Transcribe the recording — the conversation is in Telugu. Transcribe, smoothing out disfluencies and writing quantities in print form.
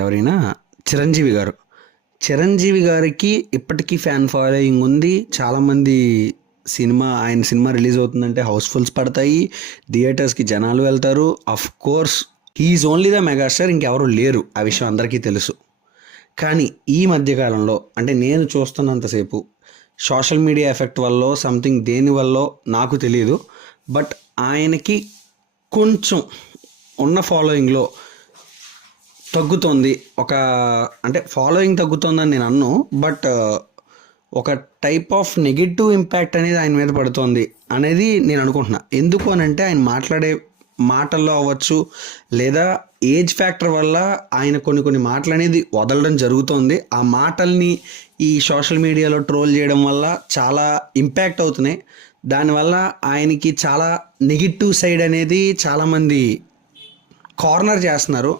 ఎవరైనా చిరంజీవి గారు. చిరంజీవి గారికి ఇప్పటికీ ఫ్యాన్ ఫాలోయింగ్ ఉంది. చాలామంది ఆయన సినిమా రిలీజ్ అవుతుందంటే హౌస్ఫుల్స్ పడతాయి, థియేటర్స్కి జనాలు వెళ్తారు. Of course he is only the megastar, ఇంకెవరు లేరు, ఆ విషయం అందరికీ తెలుసు. కానీ ఈ మధ్యకాలంలో అంటే నేను చూస్తున్నంతసేపు సోషల్ మీడియా ఎఫెక్ట్ వల్ల సంథింగ్ దేని వల్ల నాకు తెలియదు, బట్ ఆయనకి కొంచెం ఉన్న ఫాలోయింగ్లో తగ్గుతోంది. అంటే ఫాలోయింగ్ తగ్గుతోందని నేను అన్ను, బట్ ఒక టైప్ ఆఫ్ నెగిటివ్ ఇంపాక్ట్ అనేది ఆయన మీద పడుతోంది అనేది నేను అనుకుంటున్నా. ఎందుకు అని అంటే ఆయన మాట్లాడే మాటల్లో అవ్వచ్చు, లేదా ఏజ్ ఫ్యాక్టర్ వల్ల ఆయన కొన్ని మాటలు అనేది వదలడం జరుగుతోంది. ఆ మాటల్ని ఈ సోషల్ మీడియాలో ట్రోల్ చేయడం వల్ల చాలా ఇంపాక్ట్ అవుతున్నాయి. దానివల్ల ఆయనకి చాలా నెగిటివ్ సైడ్ అనేది చాలామంది కార్నర్ చేస్తున్నారు.